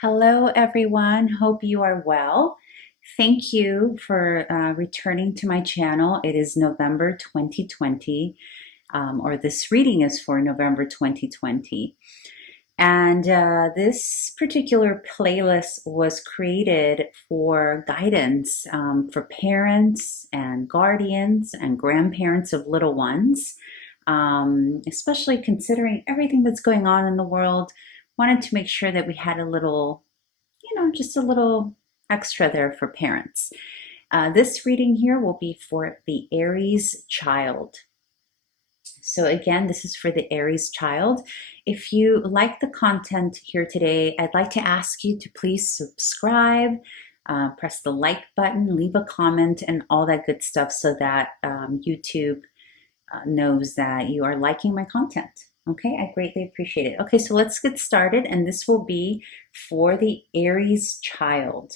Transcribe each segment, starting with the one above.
Hello, everyone. Hope you are well. Thank you for returning to my channel. It is November 2020, or this reading is for November 2020. And this particular playlist was created for guidance for parents and guardians and grandparents of little ones, especially considering everything that's going on in the world. Wanted to make sure that we had a little, just a little extra there for parents. This reading here will be for the Aries Child. So again, this is for the Aries Child. If you like the content here today, I'd like to ask you to please subscribe, press the like button, leave a comment, and all that good stuff so that YouTube knows that you are liking my content. Okay, I greatly appreciate it. Okay, so let's get started, and this will be for the Aries Child.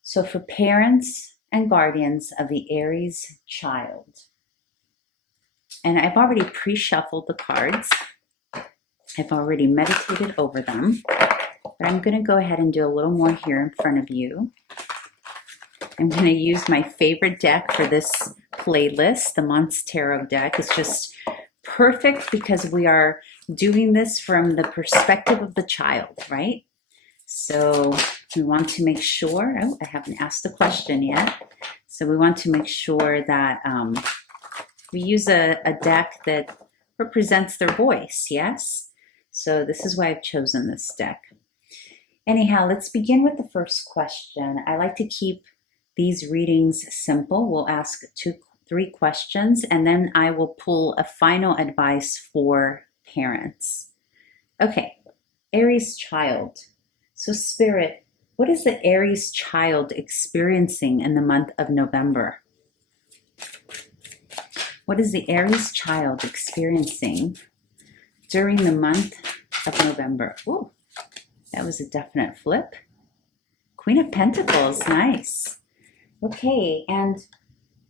So for parents and guardians of the Aries Child. And I've already pre-shuffled the cards. I've already meditated over them, but I'm going to go ahead and do a little more here in front of you. I'm going to use my favorite deck for this playlist, the MONSTAROT deck. It's just perfect because we are doing this from the perspective of the child, right? So we want to make sure, I haven't asked the question yet. So we want to make sure that we use a deck that represents their voice, yes? So this is why I've chosen this deck. Anyhow, let's begin with the first question. I like to keep these readings simple. We'll ask 3 questions, and then I will pull a final advice for parents. Okay, Aries Child. So Spirit, what is the Aries Child experiencing in the month of November? What is the Aries Child experiencing during the month of November? Ooh, that was a definite flip. Queen of Pentacles, nice. Okay, and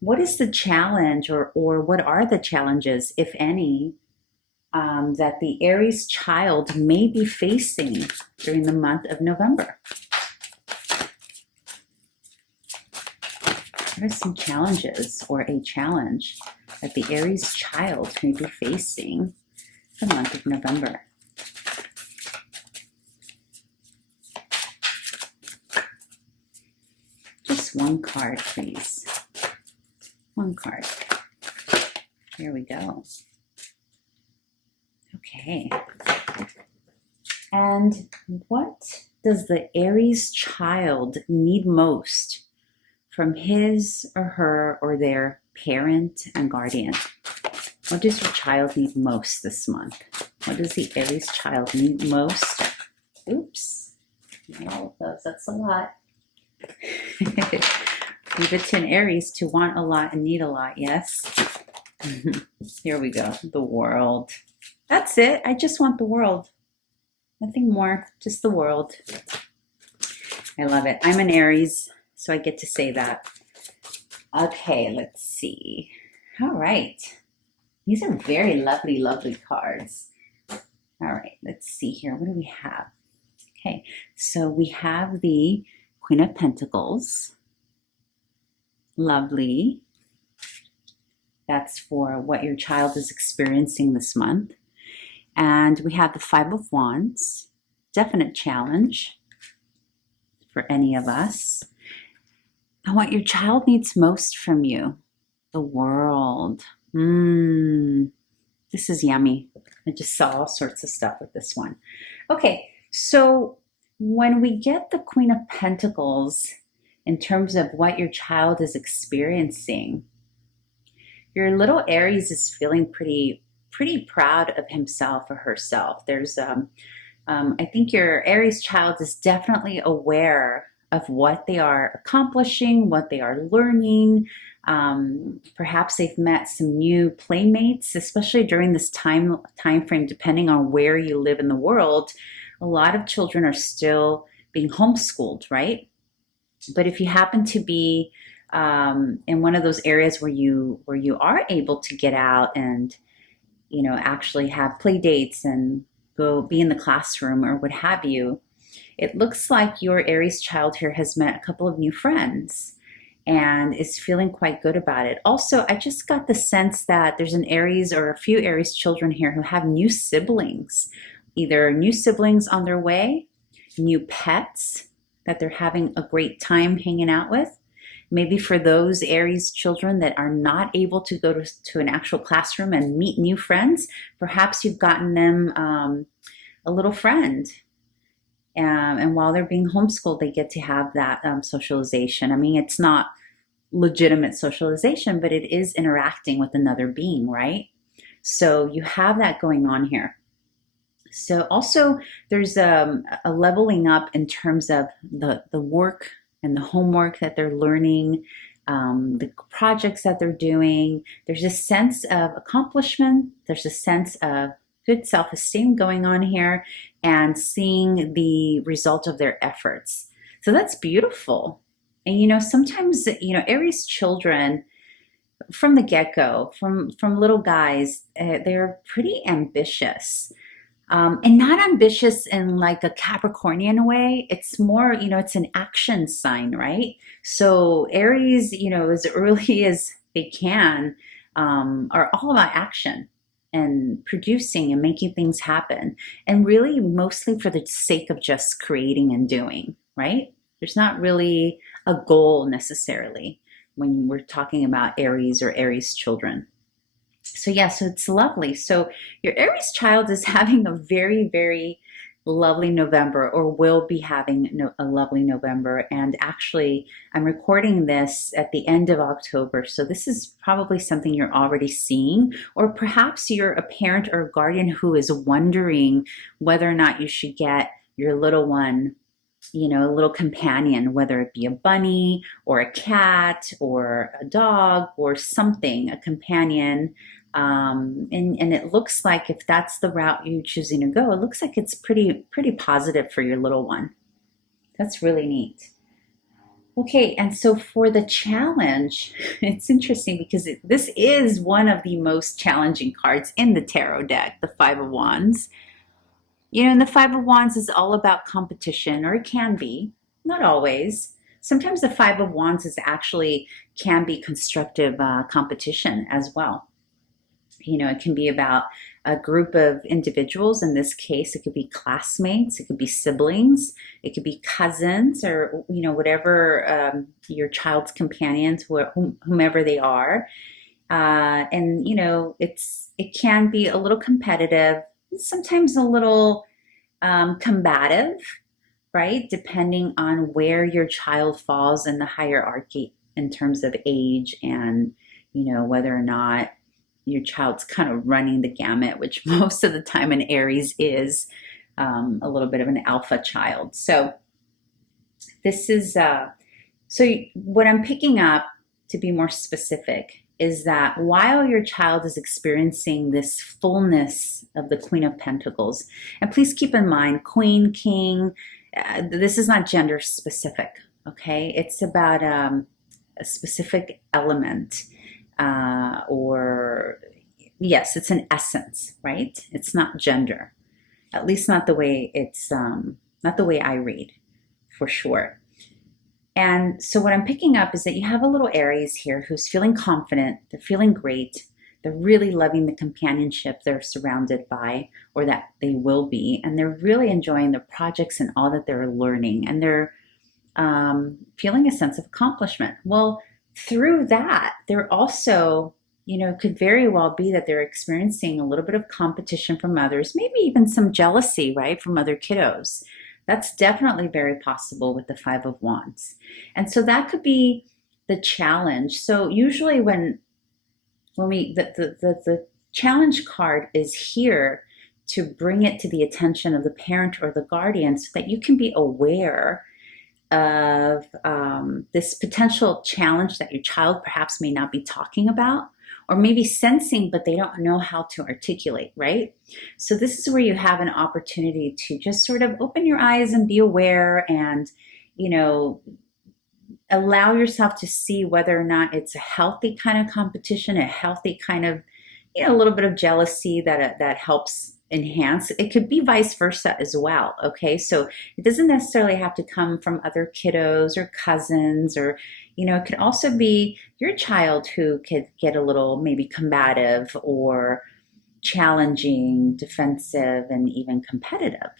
what is the challenge, or what are the challenges, if any, that the Aries Child may be facing during the month of November? What are some challenges, or a challenge, that the Aries Child may be facing the month of November? Just one card, please. One card. Here we go. Okay. And what does the Aries Child need most from his or her or their parent and guardian? What does your child need most this month? What does the Aries Child need most? Oops. All of those. That's a lot. Leave it to an Aries to want a lot and need a lot, yes? Here we go. The World. That's it. I just want the world. Nothing more. Just the world. I love it. I'm an Aries, so I get to say that. Okay, let's see. All right. These are very lovely, lovely cards. All right, let's see here. What do we have? Okay, so we have the Queen of Pentacles. Lovely. That's for what your child is experiencing this month. And we have the Five of Wands. Definite challenge for any of us. And what your child needs most from you. The World. This is yummy. I just saw all sorts of stuff with this one. Okay, so when we get the Queen of Pentacles, in terms of what your child is experiencing, your little Aries is feeling pretty proud of himself or herself. There's, I think your Aries child is definitely aware of what they are accomplishing, what they are learning. Perhaps they've met some new playmates, especially during this time frame, depending on where you live in the world. A lot of children are still being homeschooled, right? But if you happen to be in one of those areas where you are able to get out and actually have play dates and go be in the classroom or what have you, it looks like your Aries child here has met a couple of new friends and is feeling quite good about it. Also, I just got the sense that there's an Aries or a few Aries children here who have new siblings, either new siblings on their way, new pets that they're having a great time hanging out with. Maybe for those Aries children that are not able to go to an actual classroom and meet new friends, perhaps you've gotten them a little friend. And while they're being homeschooled, they get to have that socialization. I mean, it's not legitimate socialization, but it is interacting with another being, right? So you have that going on here. So also there's a leveling up in terms of the work and the homework that they're learning, the projects that they're doing. There's a sense of accomplishment. There's a sense of good self-esteem going on here and seeing the result of their efforts. So that's beautiful. And, you know, sometimes, you know, Aries children from the get-go, from little guys, they're pretty ambitious. And not ambitious in like a Capricornian way. It's more, you know, it's an action sign, right? So Aries, you know, as early as they can, are all about action and producing and making things happen. And really mostly for the sake of just creating and doing, right? There's not really a goal necessarily when we're talking about Aries or Aries children. So yeah, so it's lovely. So your Aries child is having a very, very lovely November, or will be having a lovely November. And actually, I'm recording this at the end of October. So this is probably something you're already seeing, or perhaps you're a parent or a guardian who is wondering whether or not you should get your little one, you know, a little companion, whether it be a bunny or a cat or a dog or something, a companion. And it looks like if that's the route you're choosing to go, it looks like it's pretty positive for your little one. That's really neat. Okay, and so for the challenge, it's interesting because this is one of the most challenging cards in the tarot deck, the Five of Wands. You know, and the Five of Wands is all about competition, or it can be, not always. Sometimes the Five of Wands can be constructive competition as well. You know, it can be about a group of individuals. In this case, it could be classmates, it could be siblings, it could be cousins, or, you know, whatever your child's companions, whomever they are. And, you know, it can be a little competitive, sometimes a little combative, right? Depending on where your child falls in the hierarchy in terms of age and, you know, whether or not your child's kind of running the gamut, which most of the time an Aries is a little bit of an alpha child. So this is, so what I'm picking up, to be more specific, is that while your child is experiencing this fullness of the Queen of Pentacles, and please keep in mind, Queen, King, this is not gender specific, okay? It's about a specific element. Or yes, it's an essence, right? It's not gender, at least not the way not the way I read, for sure. And so what I'm picking up is that you have a little Aries here who's feeling confident, they're feeling great, they're really loving the companionship they're surrounded by, or that they will be, and they're really enjoying the projects and all that they're learning, and they're feeling a sense of accomplishment. Well, through that, they're also, you know, it could very well be that they're experiencing a little bit of competition from others, maybe even some jealousy, right, from other kiddos. That's definitely very possible with the Five of Wands. And so that could be the challenge. So usually when the challenge card is here to bring it to the attention of the parent or the guardian so that you can be aware of this potential challenge that your child perhaps may not be talking about, or maybe sensing, but they don't know how to articulate, right? So this is where you have an opportunity to just sort of open your eyes and be aware and, you know, allow yourself to see whether or not it's a healthy kind of competition, a healthy kind of, you know, a little bit of jealousy that helps enhance. It could be vice versa as well. Okay, so it doesn't necessarily have to come from other kiddos or cousins, or it could also be your child who could get a little maybe combative or challenging, defensive, and even competitive.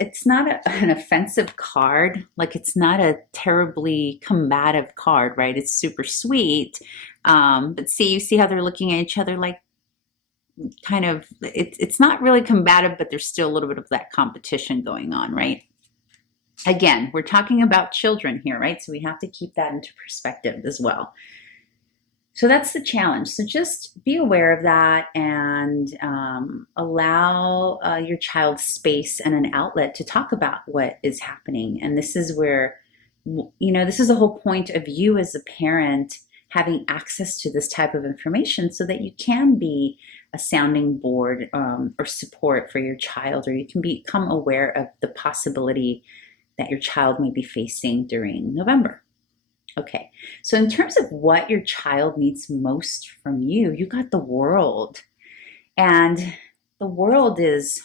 It's not an offensive card. Like, it's not a terribly combative card, right? It's super sweet. But you see how they're looking at each other, like, kind of, it's not really combative, but there's still a little bit of that competition going on, right? Again, we're talking about children here, right? So we have to keep that into perspective as well. So that's the challenge. So just be aware of that, and allow your child space and an outlet to talk about what is happening. And this is where, this is the whole point of you as a parent having access to this type of information, so that you can be a sounding board or support for your child, or you can become aware of the possibility that your child may be facing during November. Okay, so in terms of what your child needs most from you, you got the World. And the World is,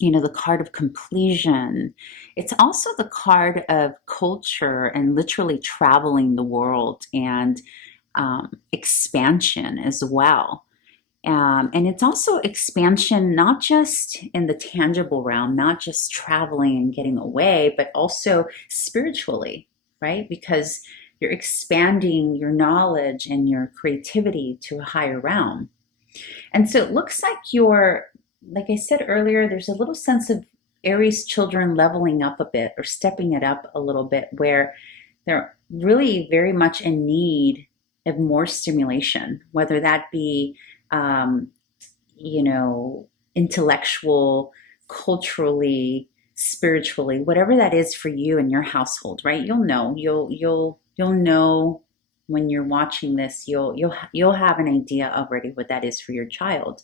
the card of completion. It's also the card of culture and literally traveling the world, and expansion as well. And it's also expansion, not just in the tangible realm, not just traveling and getting away, but also spiritually, right? Because you're expanding your knowledge and your creativity to a higher realm. And so it looks like like I said earlier, there's a little sense of Aries children leveling up a bit, or stepping it up a little bit, where they're really very much in need of more stimulation, whether that be, intellectual, culturally, spiritually, whatever that is for you and your household, right? You'll know when you're watching this. You'll have an idea already what that is for your child.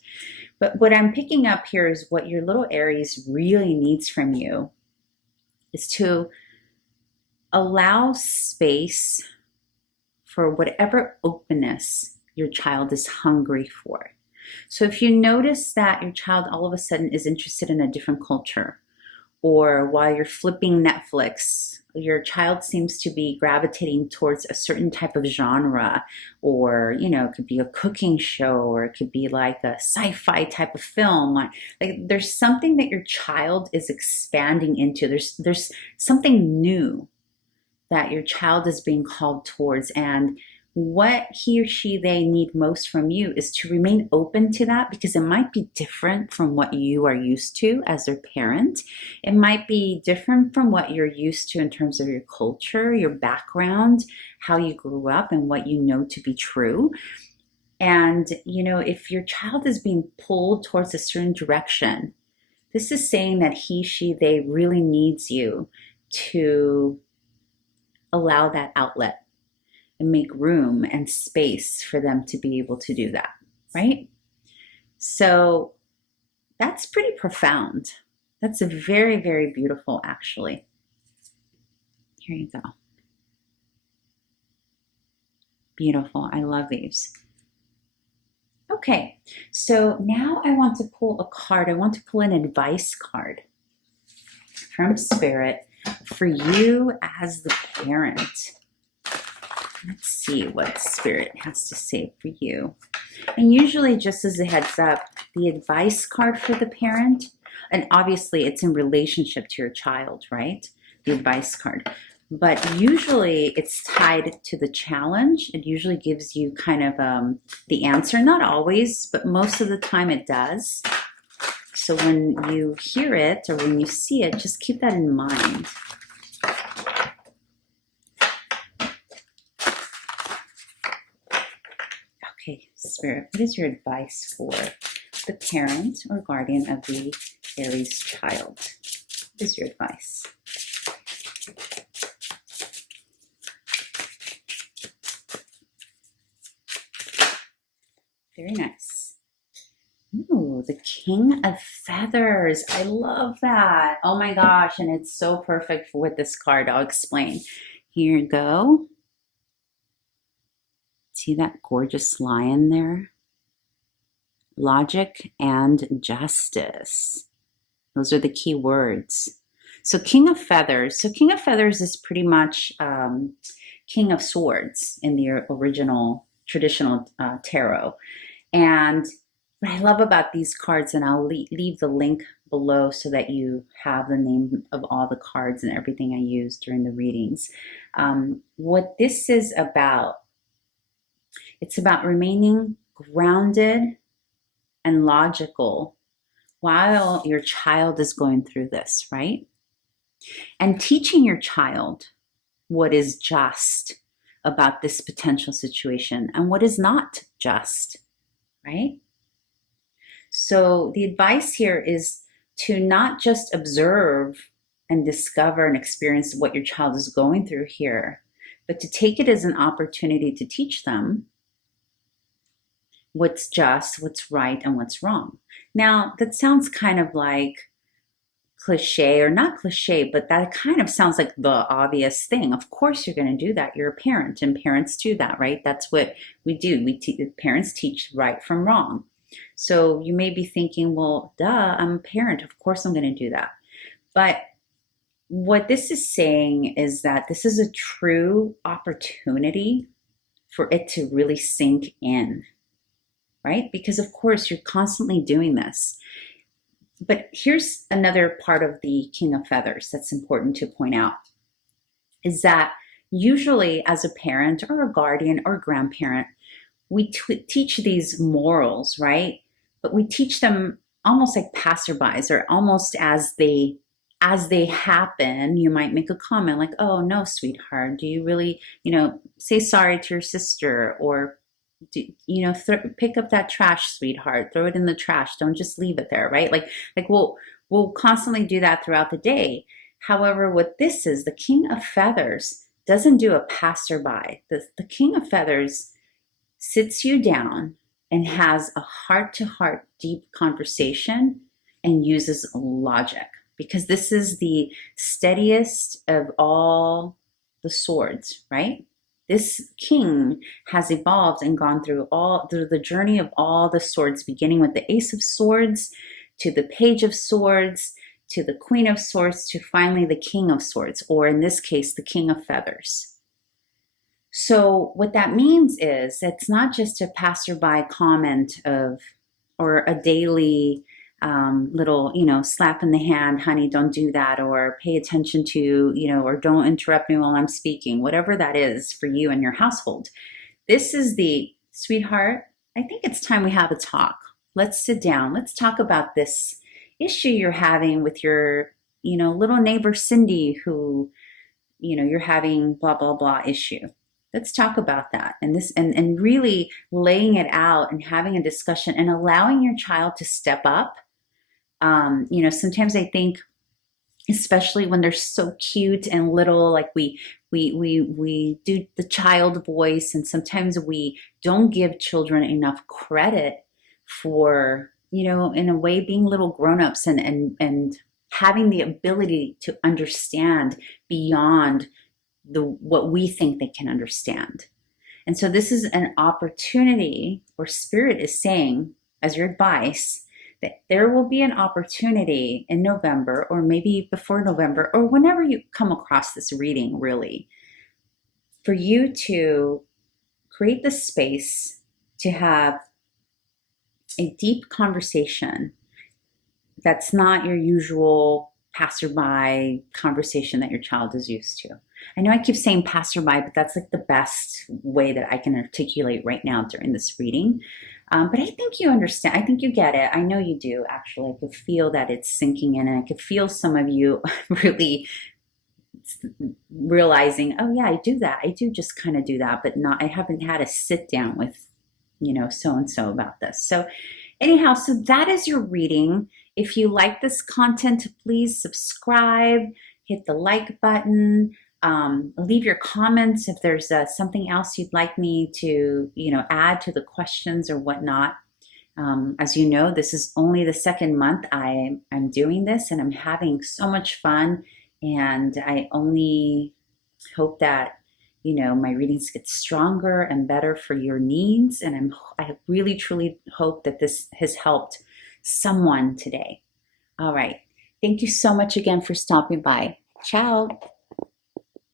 But what I'm picking up here is what your little Aries really needs from you is to allow space for whatever openness your child is hungry for. So if you notice that your child all of a sudden is interested in a different culture, or while you're flipping Netflix, your child seems to be gravitating towards a certain type of genre, or, it could be a cooking show, or it could be like a sci-fi type of film. Like there's something that your child is expanding into. There's something new that your child is being called towards, and what he or they need most from you is to remain open to that, because it might be different from what you are used to as their parent. It might be different from what you're used to in terms of your culture, your background, how you grew up, and what you know to be true. And, if your child is being pulled towards a certain direction, this is saying that they really needs you to allow that outlet and make room and space for them to be able to do that, right? So that's pretty profound. That's a very, very beautiful, actually. Here you go. Beautiful. I love these. Okay, so now I want to pull a card. I want to pull an advice card from Spirit for you as the parent. Let's see what Spirit has to say for you. And usually, just as a heads up, the advice card for the parent, and obviously it's in relationship to your child, right? The advice card. But usually it's tied to the challenge. It usually gives you kind of the answer. Not always, but most of the time it does. So when you hear it or when you see it, just keep that in mind. Okay, Spirit, what is your advice for the parent or guardian of the Aries child? What is your advice? Very nice. Ooh, the King of Feathers. I love that. Oh my gosh, and it's so perfect with this card. I'll explain. Here you go. See that gorgeous lion there? logic, and justice. Those are the key words. So King of Feathers. So King of Feathers is pretty much King of Swords in the original traditional tarot. And what I love about these cards, and I'll leave the link below so that you have the name of all the cards and everything I use during the readings. What this is about, it's about remaining grounded and logical while your child is going through this, right? And teaching your child what is just about this potential situation and what is not just, right? So the advice here is to not just observe and discover and experience what your child is going through here, but to take it as an opportunity to teach them what's just, what's right, and what's wrong. Now, that sounds kind of like cliche, or not cliche, but that kind of sounds like the obvious thing. Of course you're going to do that. You're a parent, and parents do that, right? That's what we do. Parents teach right from wrong. So you may be thinking, well, duh, I'm a parent. Of course I'm going to do that. But what this is saying is that this is a true opportunity for it to really sink in, right? Because of course you're constantly doing this. But here's another part of the King of Feathers that's important to point out, is that usually as a parent or a guardian or grandparent, we teach these morals, right? But we teach them almost like passerbys, or almost as they happen. You might make a comment like, oh no, sweetheart, do you really, say sorry to your sister, or pick up that trash, sweetheart, throw it in the trash, don't just leave it there, right? Like we'll constantly do that throughout the day. However, what this is, the King of Feathers doesn't do a passerby. The King of Feathers sits you down and has a heart-to-heart deep conversation and uses logic, because this is the steadiest of all the swords, right? This king has evolved and gone through the journey of all the swords, beginning with the Ace of Swords to the Page of Swords to the Queen of Swords to finally the King of Swords, or in this case, the King of Feathers. So what that means is it's not just a passerby comment or a daily little, slap in the hand, honey, don't do that, or pay attention to, or don't interrupt me while I'm speaking, whatever that is for you and your household. This is the, sweetheart, I think it's time we have a talk. Let's sit down. Let's talk about this issue you're having with your, little neighbor Cindy, who, you're having blah, blah, blah issue. Let's talk about that. And really laying it out and having a discussion and allowing your child to step up. Sometimes I think, especially when they're so cute and little, like we do the child voice, and sometimes we don't give children enough credit for, in a way, being little grown-ups and having the ability to understand beyond what we think they can understand. And so this is an opportunity where Spirit is saying, as your advice, that there will be an opportunity in November, or maybe before November, or whenever you come across this reading, really, for you to create the space to have a deep conversation that's not your usual passerby conversation that your child is used to. I know I keep saying passerby, but that's like the best way that I can articulate right now during this reading. But I think you understand. I think you get it. I know you do, actually. I could feel that it's sinking in, and I could feel some of you really realizing, oh yeah, I do that. I do just kind of do that, but I haven't had a sit down with, so-and-so about this. So anyhow, so that is your reading. If you like this content, please subscribe, hit the like button, leave your comments if there's something else you'd like me to, add to the questions or whatnot. As you know, this is only the second month I'm doing this, and I'm having so much fun. And I only hope that you know, my readings get stronger and better for your needs. And I really, truly hope that this has helped someone today. All right. Thank you so much again for stopping by. Ciao.